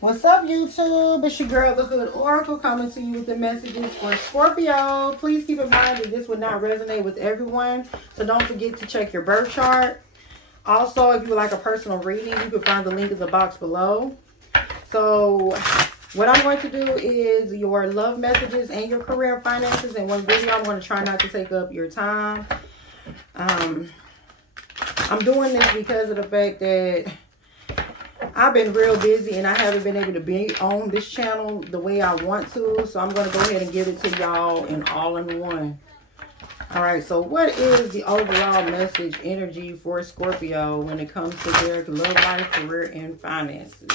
What's up, YouTube? It's your girl, the Hood Oracle, coming to you with the messages for Scorpio. Please keep in mind that this would not resonate with everyone, so don't forget to check your birth chart. Also, if you would like a personal reading, you can find the link in the box below. So, what I'm going to do is your love messages and your career and finances in one video. I'm going to try not to take up your time. I'm doing this because of the fact that I've been real busy and I haven't been able to be on this channel the way I want to. So I'm going to go ahead and give it to y'all in all in one. Alright, so what is the overall message energy for Scorpio when it comes to their love life, career, and finances?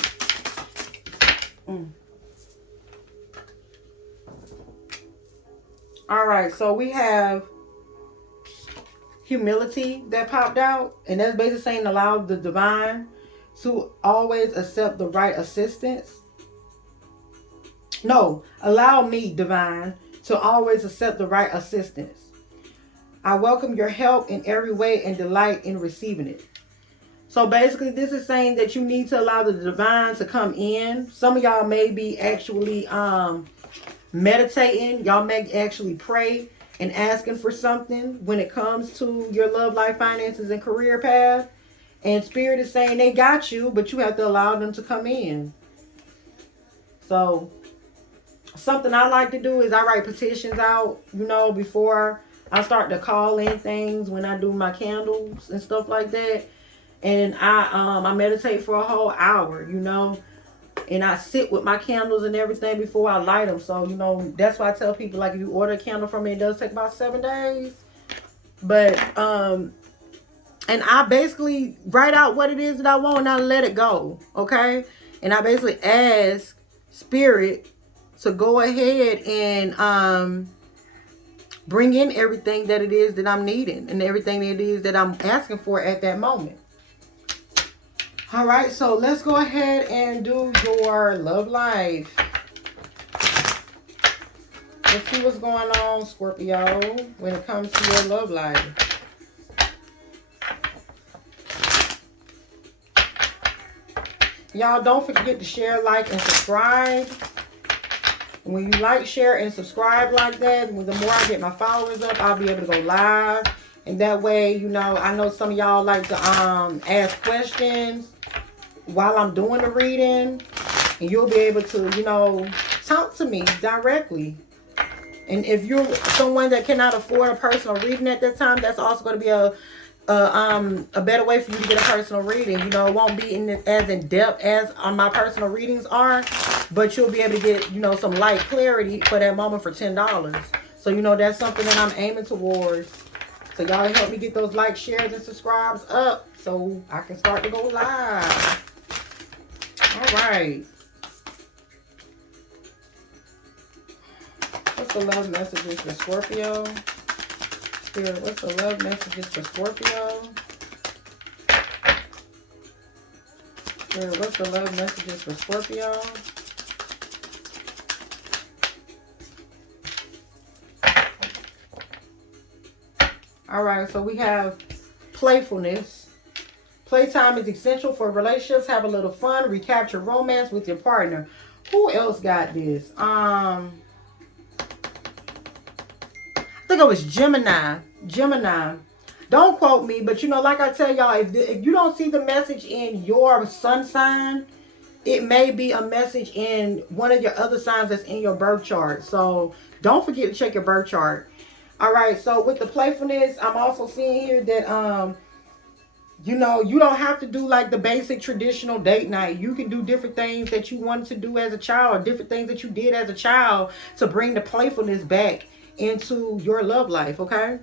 Alright, so we have humility that popped out. And that's basically saying allow the divine to always accept the right assistance. No, allow me, divine, to always accept the right assistance. I welcome your help in every way and delight in receiving it. So basically, this is saying that you need to allow the divine to come in. Some of y'all may be actually meditating. Y'all may actually pray and asking for something when it comes to your love life, finances, and career path. And Spirit is saying they got you, but you have to allow them to come in. So something I like to do is I write petitions out, before I start to call in things when I do my candles and stuff like that. And I meditate for a whole hour, and I sit with my candles and everything before I light them. So, that's why I tell people, like, if you order a candle from me, it does take about 7 days. But and I basically write out what it is that I want and I let it go, okay? And I basically ask Spirit to go ahead and bring in everything that it is that I'm needing and everything that it is that I'm asking for at that moment. All right, so let's go ahead and do your love life. Let's see what's going on, Scorpio, when it comes to your love life. Y'all, don't forget to share, like, and subscribe. When you like, share, and subscribe like that, the more I get my followers up, I'll be able to go live. And that way, I know some of y'all like to ask questions while I'm doing the reading. And you'll be able to, talk to me directly. And if you're someone that cannot afford a personal reading at that time, that's also going to be a better way for you to get a personal reading. It won't be as in depth as my personal readings are, but you'll be able to get, some light clarity for that moment for $10. So, that's something that I'm aiming towards. So y'all help me get those likes, shares, and subscribes up so I can start to go live. All right. What's the love messages for Scorpio? Spirit, what's the love messages for Scorpio? Spirit, what's the love messages for Scorpio? All right, so we have playfulness. Playtime is essential for relationships. Have a little fun. Recapture romance with your partner. Who else got this? I think it was Gemini. Don't quote me, but like I tell y'all, if you don't see the message in your sun sign, it may be a message in one of your other signs that's in your birth chart. So don't forget to check your birth chart. All right, so with the playfulness, I'm also seeing here that you don't have to do like the basic traditional date night. You can do different things that you wanted to do as a child, or different things that you did as a child to bring the playfulness back into your love life, okay?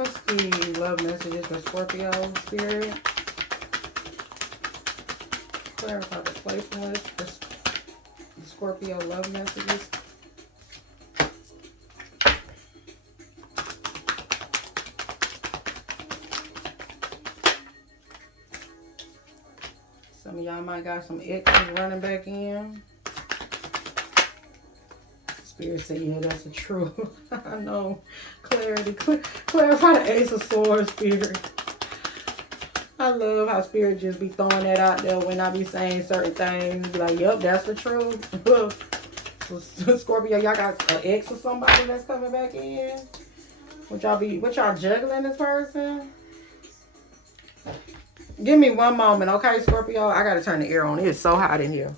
What's the love messages for Scorpio spirit? Clarify the playfulness for the Scorpio love messages. Some of y'all might got some exes running back in. Spirit say, yeah, that's the truth. I know. Clarity. Clarify the Ace of Swords, Spirit. I love how Spirit just be throwing that out there when I be saying certain things. Be like, yep, that's the truth. So, Scorpio, y'all got an ex or somebody that's coming back in? What y'all juggling this person? Give me one moment, okay, Scorpio? I gotta turn the air on. It's so hot in here.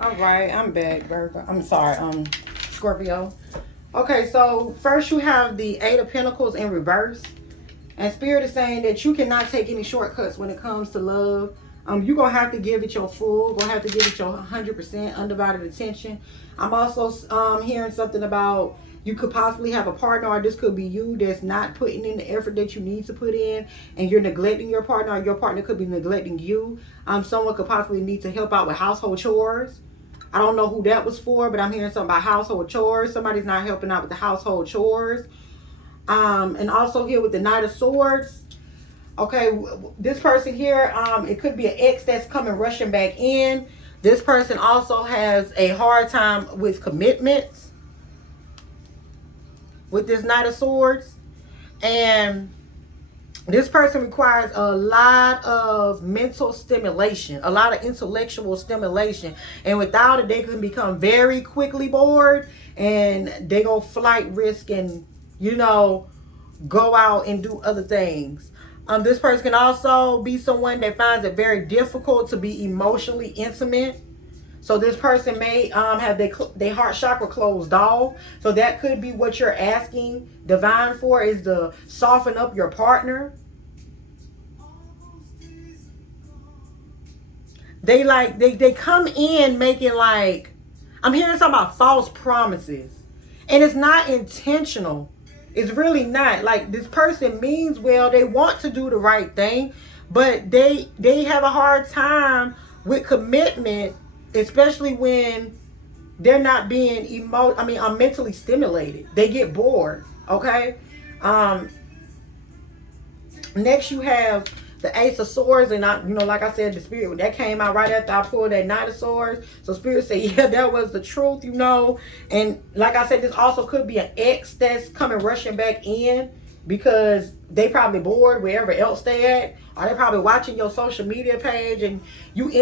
All right, I'm back, Virgo. I'm sorry, Scorpio. Okay, so first you have the Eight of Pentacles in reverse. And Spirit is saying that you cannot take any shortcuts when it comes to love. You're going to have to give it your full, going to have to give it your 100% undivided attention. I'm also hearing something about you could possibly have a partner, or this could be you that's not putting in the effort that you need to put in, and you're neglecting your partner, or your partner could be neglecting you. Someone could possibly need to help out with household chores. I don't know who that was for, but I'm hearing something about household chores. Somebody's not helping out with the household chores. And also here with the Knight of Swords. Okay, this person here, it could be an ex that's coming rushing back in. This person also has a hard time with commitments with this Knight of Swords. And this person requires a lot of mental stimulation, a lot of intellectual stimulation. And without it, they can become very quickly bored, and they go flight risk and, go out and do other things. This person can also be someone that finds it very difficult to be emotionally intimate. So this person may have their heart chakra closed off. So that could be what you're asking divine for, is to soften up your partner. They come in making I'm hearing something about false promises. And it's not intentional. It's really not. This person means well, they want to do the right thing, but they have a hard time with commitment, especially when they're not being mentally stimulated. They get bored. Okay. Next you have the Ace of Swords, and like I said, the Spirit that came out right after I pulled that Knight of Swords. So Spirit said, yeah, that was the truth, And like I said, this also could be an ex that's coming rushing back in because they probably bored wherever else they at, or they're probably watching your social media page, and you're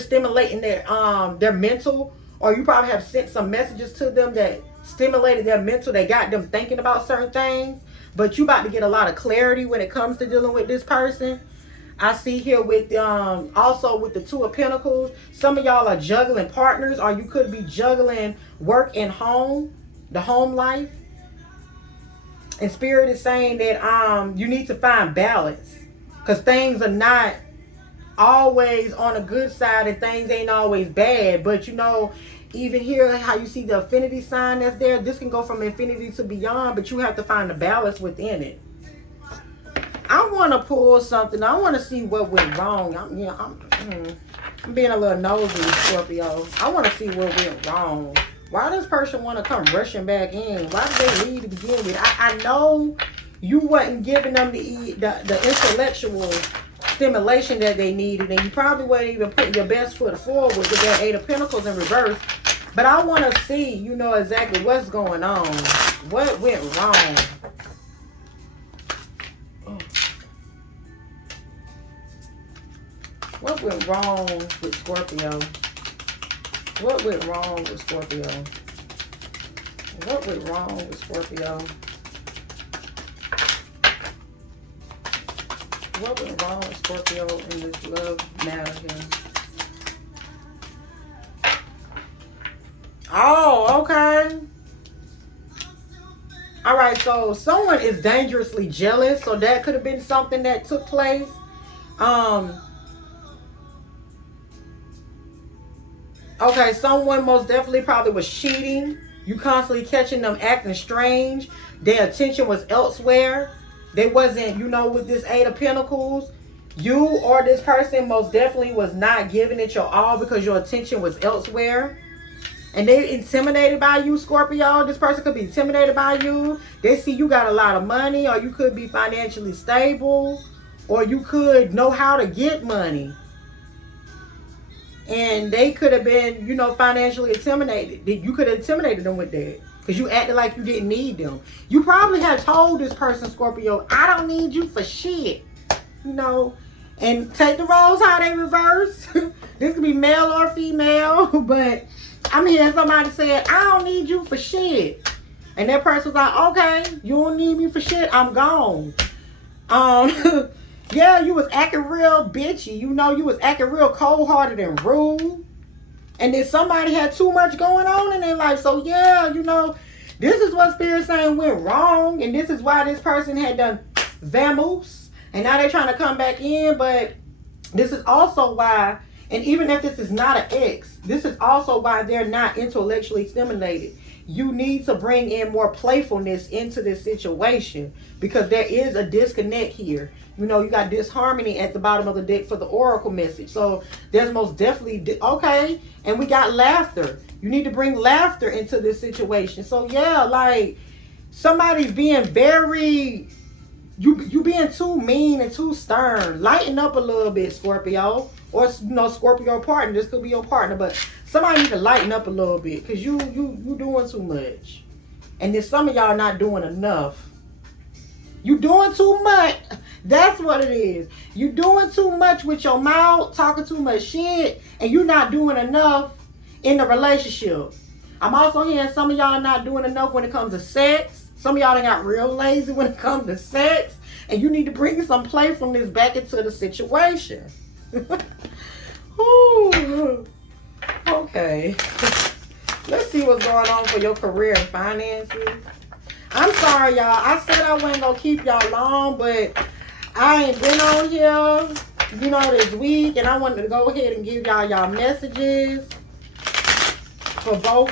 stimulating their mental, or you probably have sent some messages to them that stimulated their mental, that got them thinking about certain things. But you about to get a lot of clarity when it comes to dealing with this person. I see here with also with the Two of Pentacles, some of y'all are juggling partners, or you could be juggling work and home, the home life. And Spirit is saying that you need to find balance, because things are not always on a good side and things ain't always bad. But even here, how you see the affinity sign that's there, this can go from infinity to beyond, but you have to find the balance within it. I want to pull something. I want to see what went wrong. I'm being a little nosy, Scorpio. I want to see what went wrong. Why does person want to come rushing back in? Why did they leave to begin with? I know you wasn't giving them the intellectual stimulation that they needed, and you probably wasn't even putting your best foot forward with that Eight of Pentacles in reverse. But I want to see, exactly what's going on. What went wrong? What went wrong with Scorpio? What went wrong with Scorpio? What went wrong with Scorpio? What went wrong with Scorpio in this love matter here? Oh, okay. All right, so someone is dangerously jealous, so that could have been something that took place. Okay, someone most definitely probably was cheating. You constantly catching them acting strange. Their attention was elsewhere. They wasn't, with this Eight of Pentacles. You or this person most definitely was not giving it your all because your attention was elsewhere. And they intimidated by you, Scorpio. This person could be intimidated by you. They see you got a lot of money, or you could be financially stable, or you could know how to get money. And they could have been, financially intimidated. You could have intimidated them with that because you acted like you didn't need them. You probably had told this person, Scorpio, I don't need you for shit. And take the roles how they reverse. This could be male or female, but I'm hearing somebody said, I don't need you for shit. And that person was like, okay, you don't need me for shit, I'm gone. Yeah, you was acting real bitchy. You was acting real cold-hearted and rude. And then somebody had too much going on in their life. So yeah, this is what Spirit's saying went wrong. And this is why this person had done vamoose. And now they're trying to come back in. But this is also why, and even if this is not an ex, this is also why they're not intellectually stimulated. You need to bring in more playfulness into this situation because there is a disconnect here. You got disharmony at the bottom of the deck for the oracle message. So there's most definitely, okay, and we got laughter. You need to bring laughter into this situation. So yeah, like somebody's being very, you being too mean and too stern. Lighten up a little bit, Scorpio. Or, Scorpio partner. This could be your partner, but somebody need to lighten up a little bit because you doing too much. And then some of y'all not doing enough. You doing too much. That's what it is. You doing too much with your mouth, talking too much shit, and you not doing enough in the relationship. I'm also hearing some of y'all not doing enough when it comes to sex. Some of y'all done got real lazy when it comes to sex, and you need to bring some playfulness back into the situation. Ooh. Okay. Let's see what's going on for your career and finances. I'm sorry, y'all. I said I wasn't going to keep y'all long, but I ain't been on here, this week. And I wanted to go ahead and give y'all messages for all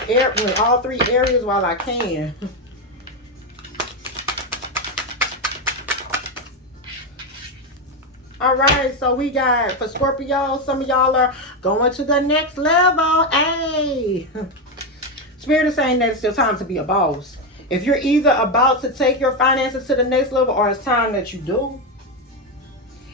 three areas while I can. All right, so we got, for Scorpio, some of y'all are going to the next level. Hey! Spirit is saying that it's still time to be a boss. If you're either about to take your finances to the next level or it's time that you do.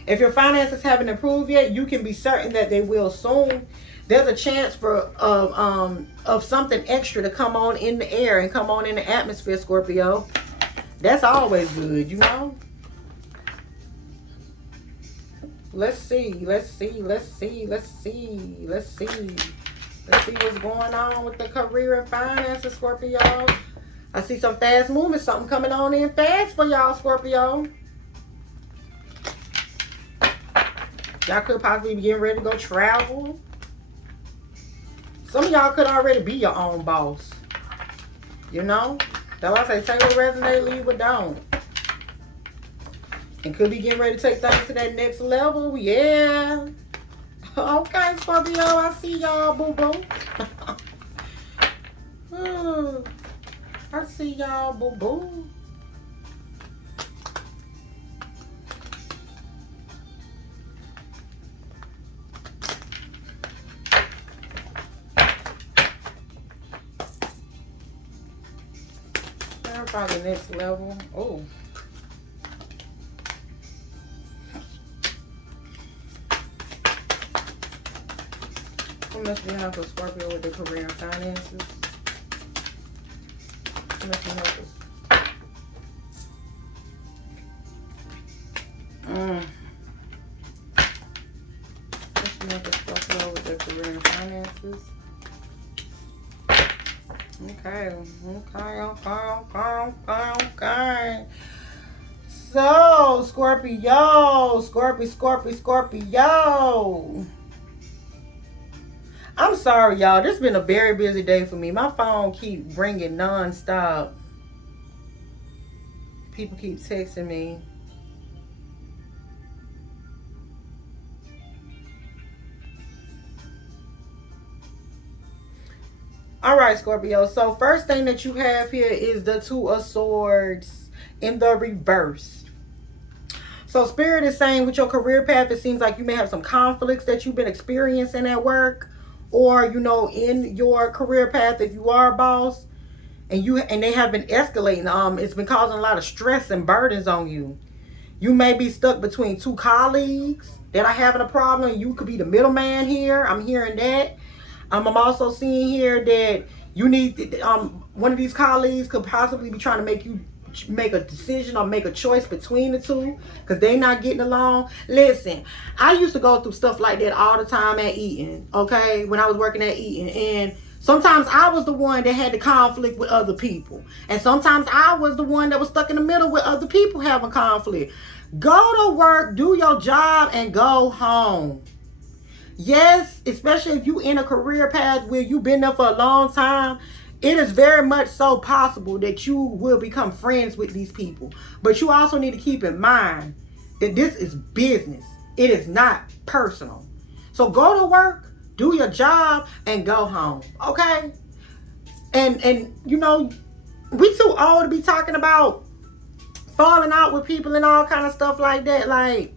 If your finances haven't improved yet, you can be certain that they will soon. There's a chance for of something extra to come on in the air and come on in the atmosphere, Scorpio. That's always good, Let's see what's going on with the career and finances, Scorpio. I see some fast movement, something coming on in fast for y'all, Scorpio. Y'all could possibly be getting ready to go travel. Some of y'all could already be your own boss. That's why I say take what resonate, leave what don't. And could be getting ready to take things to that next level. Yeah. Okay, Scorpio. I see y'all, boo-boo. I see y'all, boo-boo. Probably next level. Oh. What must be happening for Scorpio with their career and finances? What must be happening? What's the happening for Scorpio with their career and finances? Okay. So, Scorpio. I'm sorry, y'all. This has been a very busy day for me. My phone keep ringing non-stop. People keep texting me. All right, Scorpio. So first thing that you have here is the Two of Swords in the reverse. So Spirit is saying with your career path, it seems like you may have some conflicts that you've been experiencing at work, or in your career path if you are a boss, and they have been escalating. It's been causing a lot of stress and burdens on you. You may be stuck between two colleagues that are having a problem. You could be the middleman here. I'm hearing that. I'm also seeing here that you need one of these colleagues could possibly be trying to make you make a decision or make a choice between the two because they're not getting along. Listen, I used to go through stuff like that all the time at Eaton, okay, when I was working at Eaton, and sometimes I was the one that had the conflict with other people, and sometimes I was the one that was stuck in the middle with other people having conflict. Go to work, do your job, and go home. Yes, especially if you in a career path where you've been there for a long time, it is very much so possible that you will become friends with these people. But you also need to keep in mind that this is business. It is not personal. So go to work, do your job, and go home. Okay? And we too old to be talking about falling out with people and all kind of stuff like that. Like,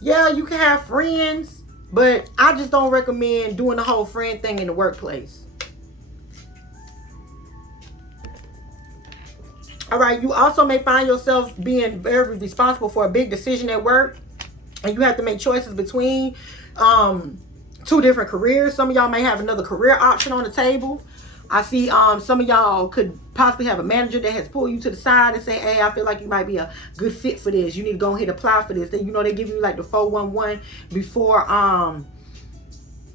yeah, you can have friends, but I just don't recommend doing the whole friend thing in the workplace. All right, you also may find yourself being very responsible for a big decision at work, and you have to make choices between two different careers. Some of y'all may have another career option on the table. I see some of y'all could possibly have a manager that has pulled you to the side and say, hey, I feel like you might be a good fit for this. You need to go ahead and apply for this. They give you like the 411 before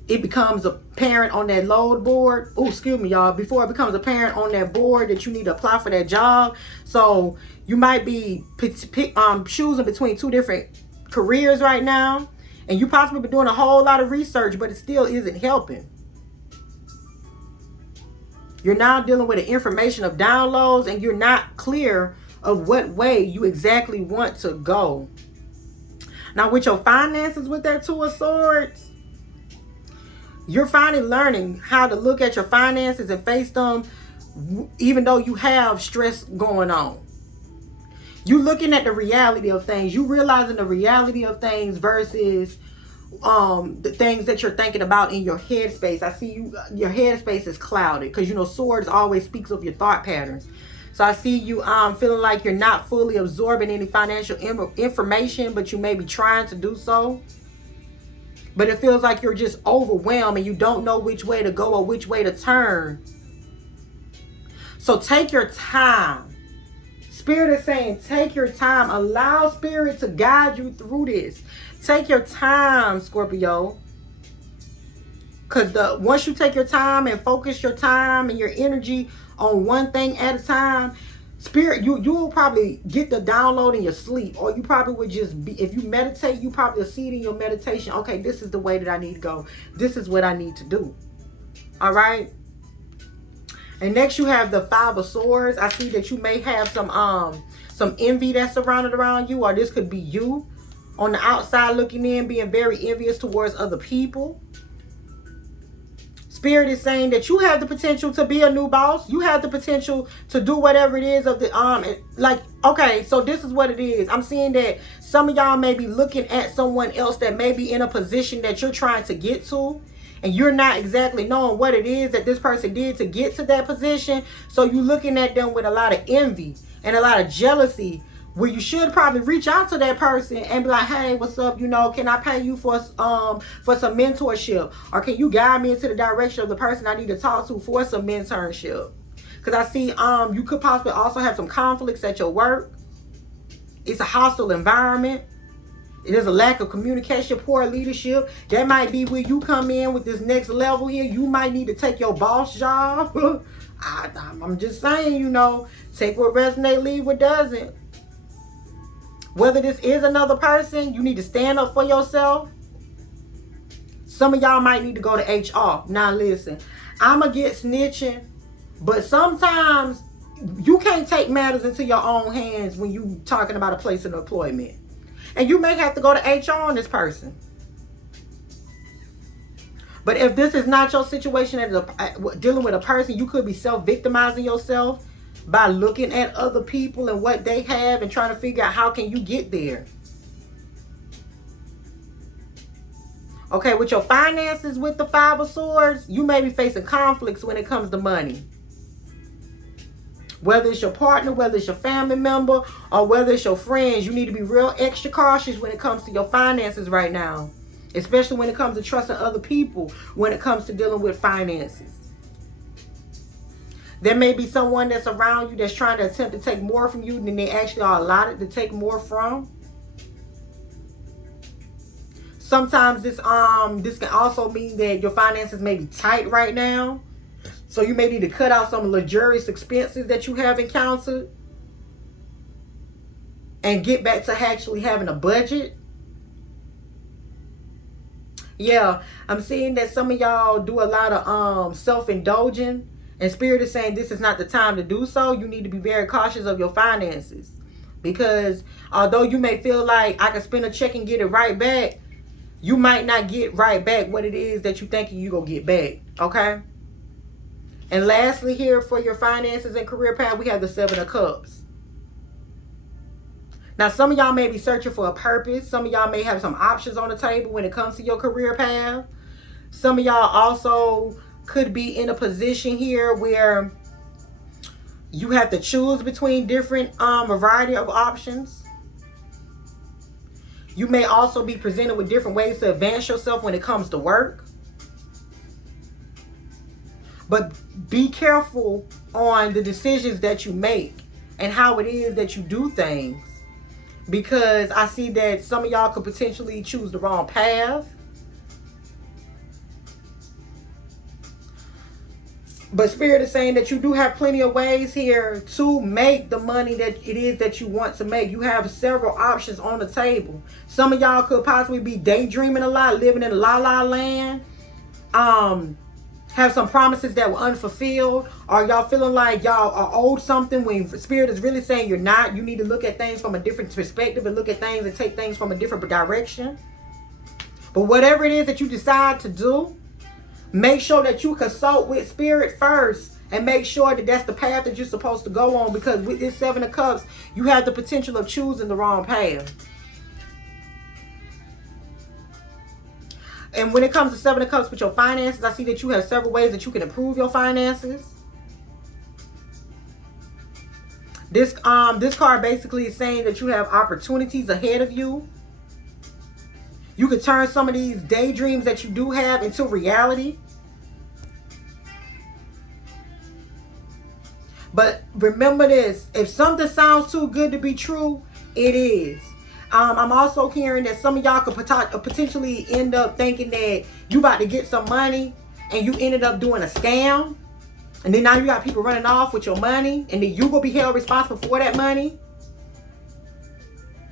it becomes apparent on that load board. Oh, excuse me, y'all. Before it becomes apparent on that board that you need to apply for that job. So you might be choosing between two different careers right now. And you possibly been doing a whole lot of research, but it still isn't helping. You're now dealing with the information of downloads, and you're not clear of what way you exactly want to go. Now, with your finances, with that Two of Swords, you're finally learning how to look at your finances and face them, even though you have stress going on. You're looking at the reality of things. You realizing the reality of things versus the things that you're thinking about in your headspace. I see your headspace is clouded because swords always speaks of your thought patterns. So I see you feeling like you're not fully absorbing any financial information, but you may be trying to do so. But it feels like you're just overwhelmed and you don't know which way to go or which way to turn. So take your time. Spirit is saying, take your time. Allow Spirit to guide you through this. Take your time, Scorpio. Because once you take your time and focus your time and your energy on one thing at a time, Spirit, you will probably get the download in your sleep. Or you probably would just be, if you meditate, you probably see it in your meditation. Okay, this is the way that I need to go. This is what I need to do. All right. And next you have the Five of Swords. I see that you may have some envy that's surrounded around you, or this could be you on the outside looking in, being very envious towards other people. Spirit is saying that you have the potential to be a new boss. You have the potential to do whatever it is of the okay, so this is what it is. I'm seeing that some of y'all may be looking at someone else that may be in a position that you're trying to get to, and you're not exactly knowing what it is that this person did to get to that position. So you're looking at them with a lot of envy. and a lot of jealousy, where you should probably reach out to that person and be like, hey, what's up? You know, can I pay you for some mentorship? Or can you guide me into the direction of the person I need to talk to for some mentorship? Because I see you could possibly also have some conflicts at your work. It's a hostile environment. There's a lack of communication, poor leadership. That might be where you come in with this next level here. You might need to take your boss job. I'm just saying, you know, take what resonates, leave what doesn't. Whether this is another person, you need to stand up for yourself. Some of y'all might need to go to HR. Now listen, I'm against snitching, but sometimes you can't take matters into your own hands when you talking about a place of employment. And you may have to go to HR on this person. But if this is not your situation as dealing with a person, you could be self-victimizing yourself by looking at other people and what they have and trying to figure out how can you get there. Okay, with your finances, with the Five of Swords, you may be facing conflicts when it comes to money. Whether it's your partner, whether it's your family member, or whether it's your friends, you need to be real extra cautious when it comes to your finances right now. Especially when it comes to trusting other people, when it comes to dealing with finances. There may be someone that's around you that's trying to attempt to take more from you than they actually are allotted to take more from. Sometimes this can also mean that your finances may be tight right now. So you may need to cut out some luxurious expenses that you have encountered and get back to actually having a budget. Yeah, I'm seeing that some of y'all do a lot of self-indulging, and Spirit is saying this is not the time to do so. You need to be very cautious of your finances, because although you may feel like I can spend a check and get it right back, you might not get right back what it is that you think you're going to get back. Okay? And lastly here for your finances and career path, we have the Seven of Cups. Now, some of y'all may be searching for a purpose. Some of y'all may have some options on the table when it comes to your career path. Some of y'all also could be in a position here where you have to choose between different variety of options. You may also be presented with different ways to advance yourself when it comes to work. But be careful on the decisions that you make and how it is that you do things. Because I see that some of y'all could potentially choose the wrong path. But Spirit is saying that you do have plenty of ways here to make the money that it is that you want to make. You have several options on the table. Some of y'all could possibly be daydreaming a lot, living in la la land. Have some promises that were unfulfilled, or y'all feeling like y'all are owed something when Spirit is really saying you're not. You need to look at things from a different perspective and look at things and take things from a different direction. But whatever it is that you decide to do, make sure that you consult with Spirit first and make sure that that's the path that you're supposed to go on, because with this Seven of Cups, you have the potential of choosing the wrong path. And when it comes to Seven of Cups with your finances, I see that you have several ways that you can improve your finances. This card basically is saying that you have opportunities ahead of you. You can turn some of these daydreams that you do have into reality. But remember this, if something sounds too good to be true, it is. I'm also hearing that some of y'all could potentially end up thinking that you about to get some money and you ended up doing a scam. And then now you got people running off with your money, and then you will be held responsible for that money.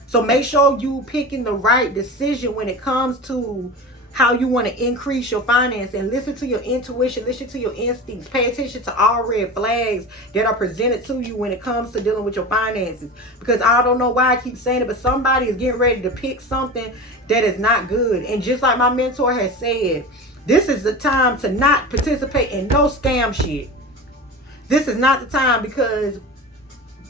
So make sure you picking the right decision when it comes to how you want to increase your finance, and listen to your intuition, listen to your instincts, pay attention to all red flags that are presented to you when it comes to dealing with your finances. Because I don't know why I keep saying it, but somebody is getting ready to pick something that is not good. And just like my mentor has said, this is the time to not participate in no scam shit. This is not the time, because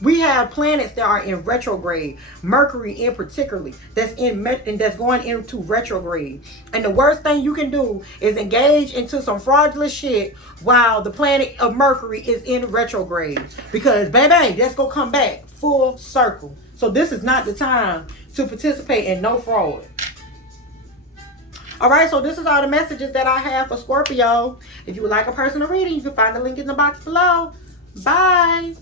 We have planets that are in retrograde. Mercury in particularly, that's going into retrograde. And the worst thing you can do is engage into some fraudulent shit while the planet of Mercury is in retrograde. Because baby, that's gonna come back full circle. So this is not the time to participate in no fraud. Alright, so this is all the messages that I have for Scorpio. If you would like a personal reading, you can find the link in the box below. Bye.